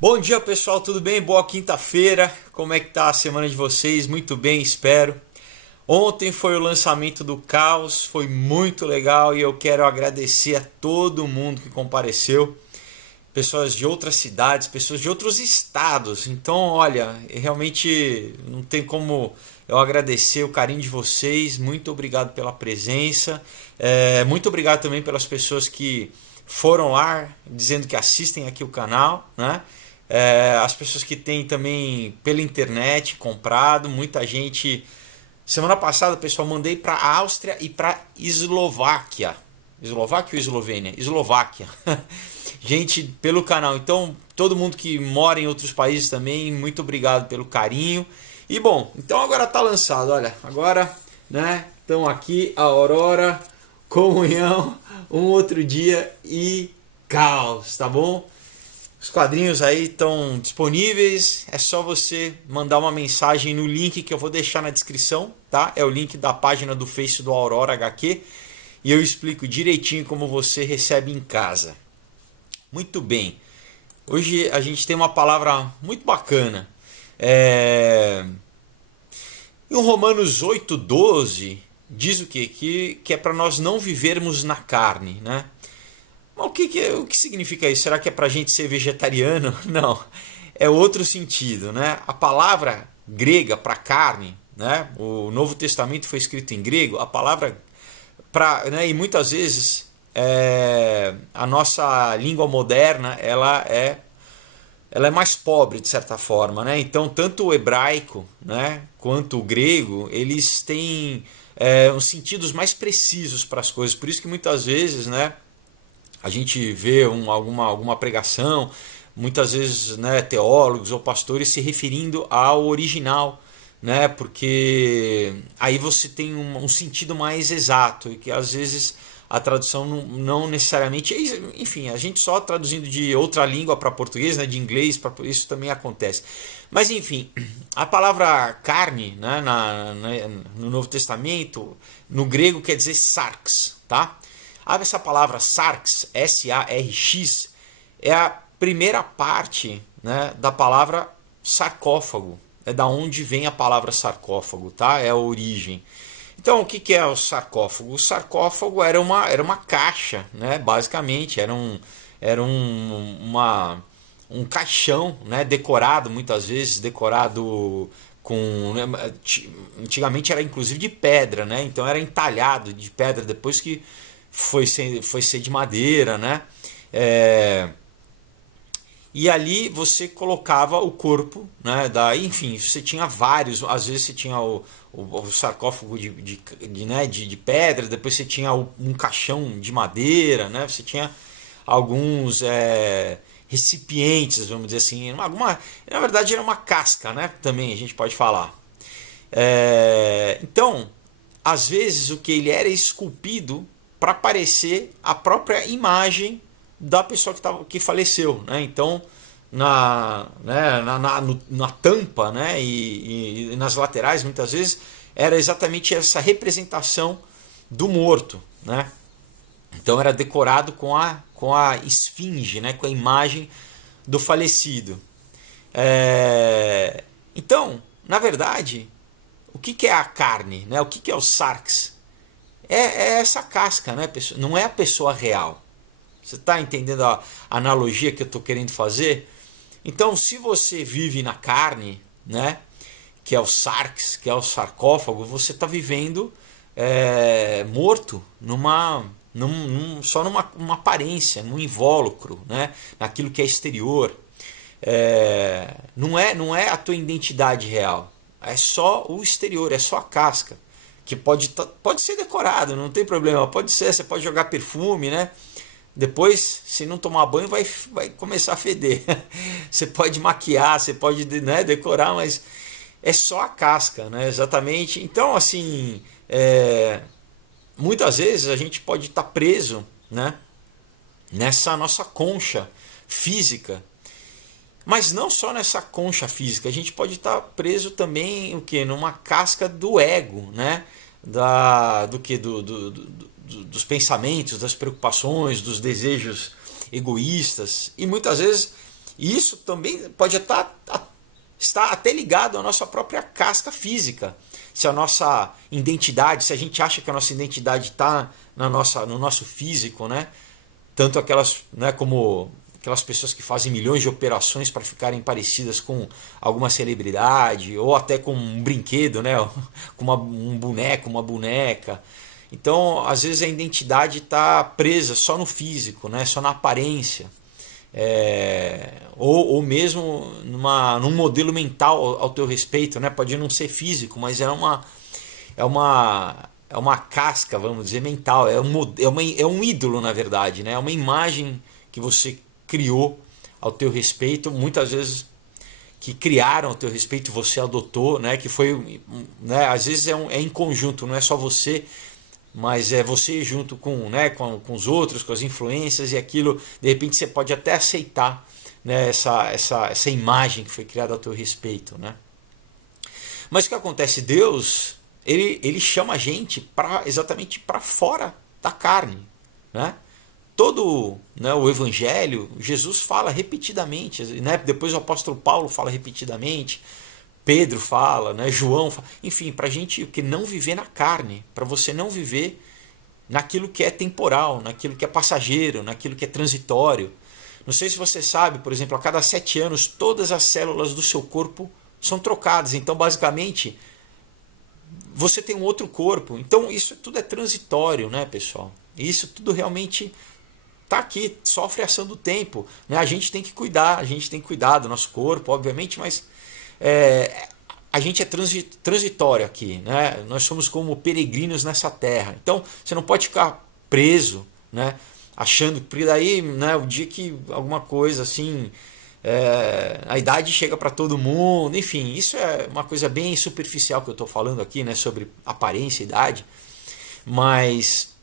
Bom dia pessoal, tudo bem? Boa quinta-feira, como é que tá a semana de vocês? Muito bem, espero. Ontem foi o lançamento do Caos, foi muito legal e eu quero agradecer a todo mundo que compareceu. Pessoas de outras cidades, pessoas de outros estados. Então, olha, realmente não tem como eu agradecer o carinho de vocês. Muito obrigado pela presença. Muito obrigado também pelas pessoas que foram lá dizendo que assistem aqui o canal, né? As pessoas que têm também pela internet comprado, muita gente. Semana passada, pessoal, mandei para a Áustria e para Eslováquia. Eslováquia ou Eslovênia? Eslováquia. Gente, pelo canal. Então, todo mundo que mora em outros países também, muito obrigado pelo carinho. E bom, então agora tá lançado, olha. Agora, né, estão aqui a Aurora, Comunhão, Um Outro Dia e Caos, tá bom? Os quadrinhos aí estão disponíveis, é só você mandar uma mensagem no link que eu vou deixar na descrição, tá? É o link da página do Face do Aurora HQ e eu explico direitinho como você recebe em casa. Muito bem, hoje a gente tem uma palavra muito bacana. Em Romanos 8,12 diz o quê? Que é para nós não vivermos na carne, né? Mas o que significa isso? Será que é para a gente ser vegetariano? Não, é outro sentido, né? A palavra grega para carne, né? O Novo Testamento foi escrito em grego. A palavra para, né? E muitas vezes a nossa língua moderna ela é mais pobre de certa forma, né? Então tanto o hebraico, né, quanto o grego eles têm uns sentidos mais precisos para as coisas. Por isso que muitas vezes, né, a gente vê alguma pregação, muitas vezes, né, teólogos ou pastores se referindo ao original, né, porque aí você tem um sentido mais exato e que às vezes a tradução não necessariamente, enfim, a gente só traduzindo de outra língua para português, né, de inglês para isso também acontece. Mas enfim, a palavra carne, né, no Novo Testamento, no grego quer dizer sarx, tá? Essa palavra sarx, S-A-R-X, é a primeira parte, né, da palavra sarcófago. É da onde vem a palavra sarcófago, tá? É a origem. Então, o que é o sarcófago? O sarcófago era uma caixa, né, basicamente. Um caixão, né, decorado, muitas vezes, decorado com, né, antigamente era inclusive de pedra, né? Então era entalhado de pedra, depois que foi ser de madeira, né? E ali você colocava o corpo, né? Enfim, você tinha vários, às vezes você tinha o sarcófago de pedra, depois você tinha um caixão de madeira, né? Você tinha alguns recipientes, vamos dizer assim, na verdade era uma casca, né? Também a gente pode falar. Então, às vezes o que ele era esculpido para parecer a própria imagem da pessoa que faleceu, né? Então na tampa, né, e nas laterais muitas vezes era exatamente essa representação do morto, né? Então era decorado com a esfinge, né, com a imagem do falecido. Então, na verdade, o que é a carne, né? O que é o sarx? É essa casca, né? Não é a pessoa real. Você está entendendo a analogia que eu estou querendo fazer? Então, se você vive na carne, né, que é o sarx, que é o sarcófago, você está vivendo morto só numa aparência, num invólucro, né, naquilo que é exterior. Não é a tua identidade real. É só o exterior, é só a casca. Que pode ser decorado, não tem problema. Pode ser, você pode jogar perfume, né? Depois, se não tomar banho, vai começar a feder. Você pode maquiar, você pode, né, decorar, mas é só a casca, né? Exatamente. Então, assim, muitas vezes a gente pode estar preso, né, nessa nossa concha física. Mas não só nessa concha física, a gente pode estar preso também o quê? Numa casca do ego, né? Dos pensamentos, das preocupações, dos desejos egoístas. E muitas vezes E isso também pode estar até ligado à nossa própria casca física. Se a nossa identidade, se a gente acha que a nossa identidade está no nosso físico, né? Tanto aquelas, né, como aquelas pessoas que fazem milhões de operações para ficarem parecidas com alguma celebridade, ou até com um brinquedo, né? Com um boneco, uma boneca. Então, às vezes a identidade está presa só no físico, né? Só na aparência. Ou mesmo num modelo mental ao teu respeito, né? Pode não ser físico, mas é uma casca, vamos dizer, mental. É um ídolo, na verdade, né? É uma imagem que você criou ao teu respeito, muitas vezes que criaram ao teu respeito, você adotou, né? Que foi, né? Às vezes é em conjunto, não é só você, mas é você junto com, né, com os outros, com as influências, e aquilo, de repente você pode até aceitar, né, essa imagem que foi criada ao teu respeito, né? Mas o que acontece? Deus, ele chama a gente exatamente para fora da carne, né? Todo, né, o Evangelho, Jesus fala repetidamente, né? Depois o apóstolo Paulo fala repetidamente, Pedro fala, né? João fala, enfim, para a gente que não viver na carne, para você não viver naquilo que é temporal, naquilo que é passageiro, naquilo que é transitório. Não sei se você sabe, por exemplo, a cada 7 anos todas as células do seu corpo são trocadas, então basicamente você tem um outro corpo. Então isso tudo é transitório, né, pessoal? Isso tudo realmente está aqui, sofre a ação do tempo, né? A gente tem que cuidar do nosso corpo, obviamente, mas a gente é transitório aqui, né? Nós somos como peregrinos nessa terra. Então você não pode ficar preso, né? Achando que daí, né, o dia que alguma coisa assim, a idade chega para todo mundo, enfim, isso é uma coisa bem superficial que eu estou falando aqui, né, sobre aparência e idade, mas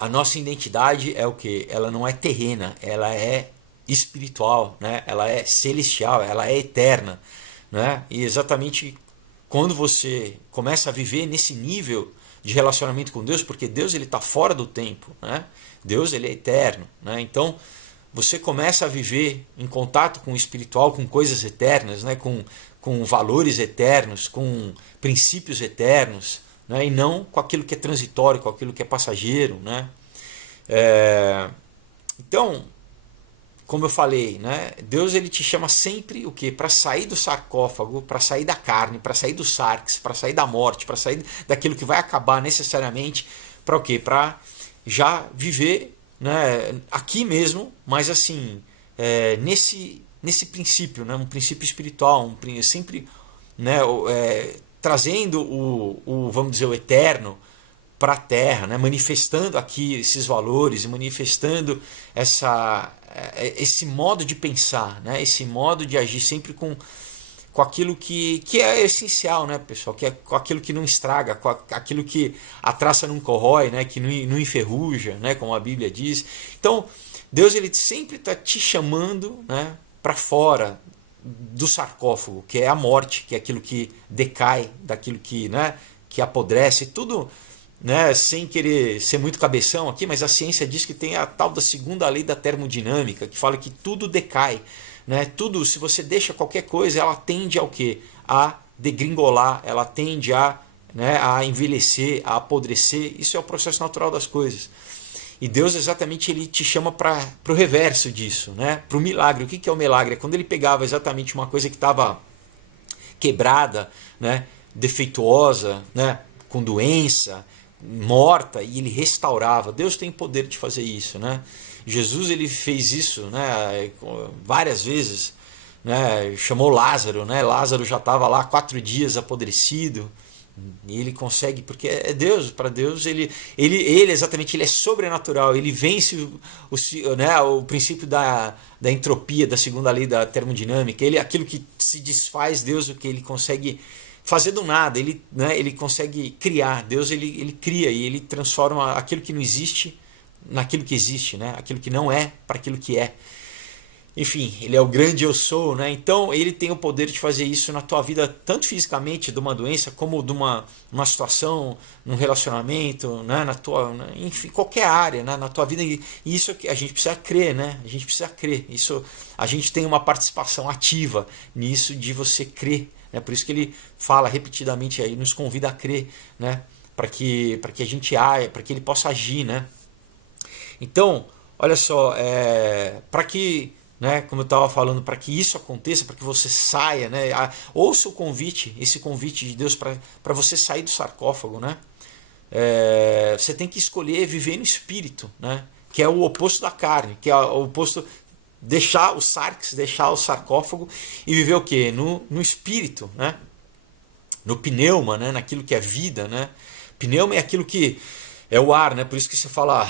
a nossa identidade é o que? Ela não é terrena, ela é espiritual, né? Ela é celestial, ela é eterna. Né? E exatamente quando você começa a viver nesse nível de relacionamento com Deus, porque Deus ele está fora do tempo, né? Deus ele é eterno, né? Então você começa a viver em contato com o espiritual, com coisas eternas, né? Com valores eternos, com princípios eternos, né? E não com aquilo que é transitório, com aquilo que é passageiro, né? Então, como eu falei, né? Deus ele te chama sempre o quê? Para sair do sarcófago, para sair da carne, para sair do sarx, para sair da morte, para sair daquilo que vai acabar necessariamente, para o quê? Para já viver, né, aqui mesmo, mas assim, nesse princípio, né, um princípio espiritual, sempre, né, trazendo vamos dizer, o eterno para a terra, né, manifestando aqui esses valores, manifestando esse modo de pensar, né, esse modo de agir sempre com aquilo que é essencial, né, pessoal, com aquilo que não estraga, com aquilo que a traça não corrói, né, que não enferruja, né, como a Bíblia diz. Então, Deus ele sempre está te chamando, né, para fora do sarcófago, que é a morte, que é aquilo que decai, daquilo que, né, que apodrece, tudo, né, sem querer ser muito cabeção aqui, mas a ciência diz que tem a tal da segunda lei da termodinâmica, que fala que tudo decai, né? Tudo, se você deixa qualquer coisa, ela tende ao quê? A degringolar, ela tende né, a envelhecer, a apodrecer. Isso é o processo natural das coisas. E Deus exatamente ele te chama para o reverso disso, né? Para o milagre. O que é o milagre? É quando ele pegava exatamente uma coisa que estava quebrada, né, defeituosa, né, com doença, morta, e ele restaurava. Deus tem o poder de fazer isso, né? Jesus ele fez isso, né, várias vezes, né? Chamou Lázaro, né? Lázaro já estava lá 4 dias apodrecido, e ele consegue, porque é Deus. Para Deus ele exatamente, ele é sobrenatural, ele vence né, o princípio da entropia, da segunda lei da termodinâmica. Aquilo que se desfaz, Deus o que ele consegue fazer do nada, né, ele consegue criar. Deus ele cria e ele transforma aquilo que não existe naquilo que existe, né? Aquilo que não é para aquilo que é. enfim, ele é o grande eu sou, né? Então ele tem o poder de fazer isso na tua vida, tanto fisicamente de uma doença, como de uma situação, num relacionamento, né? Na tua, enfim, qualquer área, né? Na tua vida. E isso a gente precisa crer, né? A gente precisa crer. Isso, a gente tem uma participação ativa nisso de você crer, né? Por isso que ele fala repetidamente aí, nos convida a crer, né? Para que a gente haja, para que ele possa agir, né? Então, olha só, para que, né, como eu estava falando, para que isso aconteça, para que você saia, né, ouça o convite, esse convite de Deus para você sair do sarcófago, né? Você tem que escolher viver no espírito, né? Que é o oposto da carne, que é o oposto, deixar o sarx, deixar o sarcófago e viver o quê? No espírito, né? No pneuma, né? Naquilo que é vida, né? Pneuma é aquilo que é o ar, né? Por isso que você fala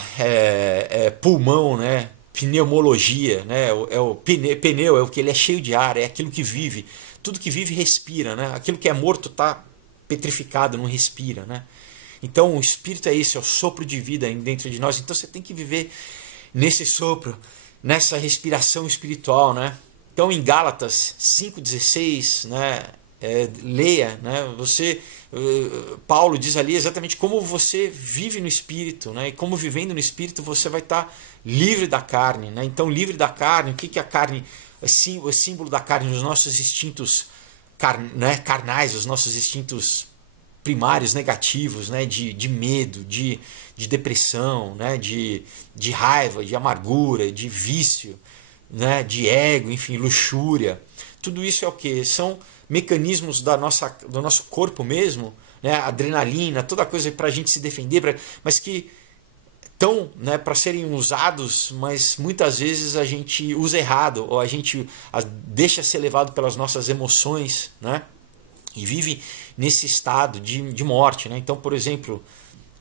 pulmão, né? Pneumologia, né? O pneu é o que ele é cheio de ar, é aquilo que vive. Tudo que vive respira, né? Aquilo que é morto está petrificado, não respira, né? Então o espírito é isso, é o sopro de vida dentro de nós. Então você tem que viver nesse sopro, nessa respiração espiritual, né? Então em Gálatas 5,16, né? Leia, né? Paulo diz ali exatamente como você vive no espírito, né? E como vivendo no espírito você vai estar livre da carne, né? Então livre da carne, o que é a carne? O símbolo da carne, os nossos instintos carnais, os nossos instintos primários negativos, né? De medo, de depressão, né? De raiva, de amargura, de vício, né? De ego, enfim, luxúria. Tudo isso é o que? São mecanismos do nosso corpo mesmo, né? Adrenalina, toda coisa para a gente se defender, mas que estão, né, para serem usados, mas muitas vezes a gente usa errado, ou a gente deixa ser levado pelas nossas emoções, né? E vive nesse estado de morte, né? Então, por exemplo,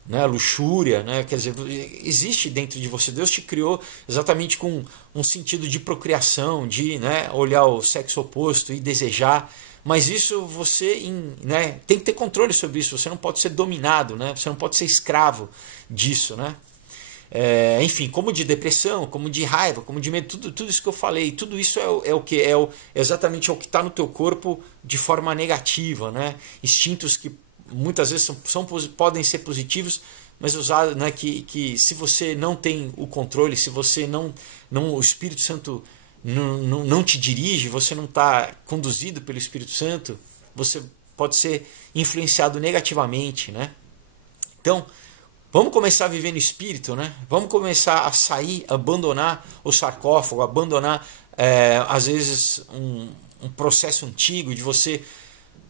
né, luxúria, né? Quer dizer, existe dentro de você. Deus te criou exatamente com um sentido de procriação, de, né, olhar o sexo oposto e desejar. Mas isso você, né, tem que ter controle sobre isso. Você não pode ser dominado, né? Você não pode ser escravo disso, né? Enfim, como de depressão, como de raiva, como de medo, tudo isso que eu falei, tudo isso é o que exatamente o que está no teu corpo de forma negativa, né? Instintos que muitas vezes podem ser positivos, mas usados, né, que se você não tem o controle, se você não o Espírito Santo não te dirige, você não está conduzido pelo Espírito Santo, você pode ser influenciado negativamente, né? Então, vamos começar a viver no Espírito, né? Vamos começar a sair, abandonar o sarcófago, abandonar, às vezes, um processo antigo de você.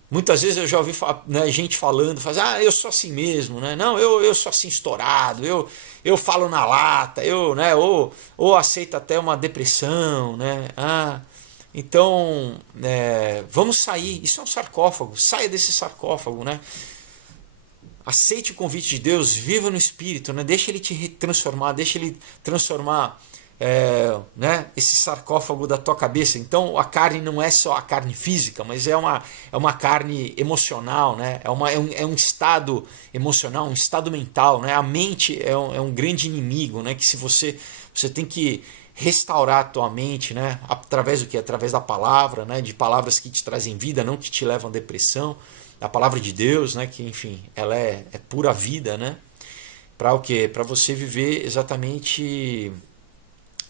Muitas vezes eu já ouvi, né, gente falando, eu sou assim mesmo, né? Não, eu sou assim estourado, eu falo na lata, né, ou aceito até uma depressão, né? Então, vamos sair. Isso é um sarcófago. Saia desse sarcófago, né? Aceite o convite de Deus, viva no Espírito, né? Deixa ele te transformar, deixa ele transformar né, esse sarcófago da tua cabeça. Então a carne não é só a carne física, mas é uma carne emocional, né? É um estado emocional, um estado mental, né? A mente é um grande inimigo, né? Que se você tem que restaurar a tua mente, né? Através do que? Através da palavra, né? De palavras que te trazem vida, não que te levam à depressão. A palavra de Deus, né? Que enfim, ela é pura vida, né? Para o quê? Para você viver exatamente.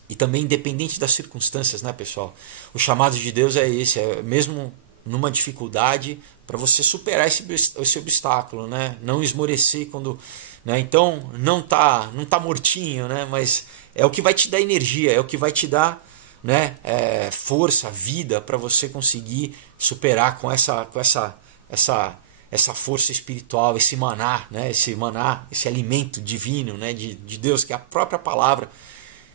E também independente das circunstâncias, né, pessoal? O chamado de Deus é esse, mesmo numa dificuldade, para você superar esse obstáculo, né? Não esmorecer quando, né? Então não tá mortinho, né? Mas é o que vai te dar energia, é o que vai te dar, né? Força, vida para você conseguir superar com essa força espiritual, esse maná, né? Esse alimento divino, né? De Deus, que é a própria palavra.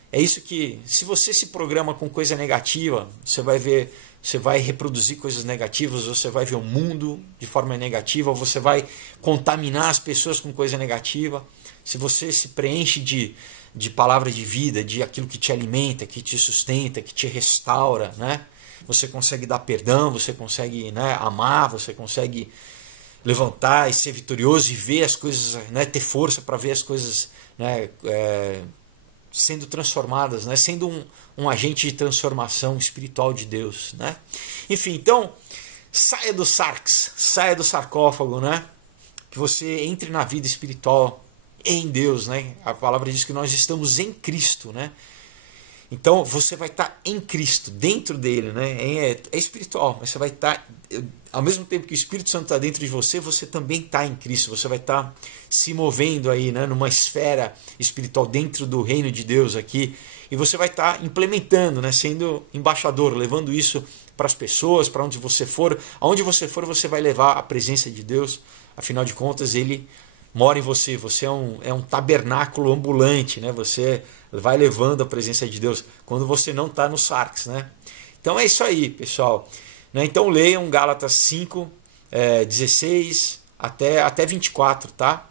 É isso que, se você se programa com coisa negativa, você vai reproduzir coisas negativas, você vai ver o mundo de forma negativa, você vai contaminar as pessoas com coisa negativa. Se você se preenche de palavra de vida, de aquilo que te alimenta, que te sustenta, que te restaura, né? Você consegue dar perdão, você consegue, né, amar, você consegue levantar e ser vitorioso e ver as coisas, né, ter força para ver as coisas, né, sendo transformadas, né? Sendo um agente de transformação espiritual de Deus, né? Enfim, então, saia do sarx, saia do sarcófago, né? Que você entre na vida espiritual em Deus, né? A palavra diz que nós estamos em Cristo, né? Então você vai estar em Cristo, dentro dele, né? É espiritual, mas você vai estar, ao mesmo tempo que o Espírito Santo está dentro de você, você também está em Cristo. Você vai estar se movendo aí, né? Numa esfera espiritual dentro do reino de Deus aqui, e você vai estar implementando, né? Sendo embaixador, levando isso para as pessoas, para onde você for. Aonde você for, você vai levar a presença de Deus. Afinal de contas, ele mora em você. Você é um tabernáculo ambulante, né? Você vai levando a presença de Deus quando você não está no sarx, né? Então é isso aí, pessoal. Né? Então leiam Gálatas 5, 16 até 24, tá?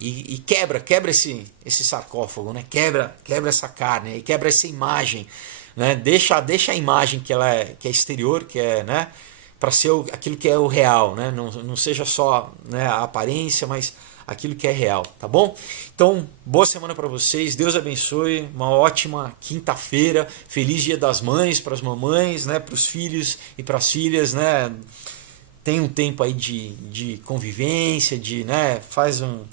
E quebra esse sarcófago, né? Quebra essa carne, e quebra essa imagem, né? Deixa a imagem que é exterior, que é, né? Para ser aquilo que é o real, né? Não seja só, né, a aparência, mas aquilo que é real, tá bom? Então, boa semana para vocês, Deus abençoe, uma ótima quinta-feira, feliz Dia das Mães para as mamães, né, para os filhos e para as filhas, né? Tem um tempo aí de convivência, né, faz um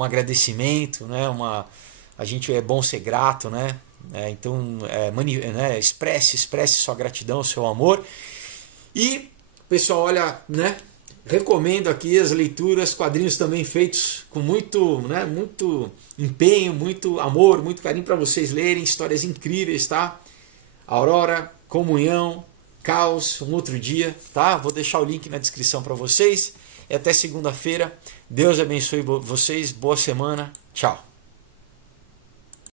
agradecimento, né, a gente é bom ser grato, né? Então, expresse sua gratidão, seu amor. E, pessoal, olha, né? Recomendo aqui as leituras, quadrinhos também feitos com muito empenho, muito amor, muito carinho para vocês lerem, histórias incríveis, tá? Aurora, Comunhão, Caos, Um Outro Dia, tá? Vou deixar o link na descrição para vocês. E até segunda-feira. Deus abençoe vocês, boa semana, tchau.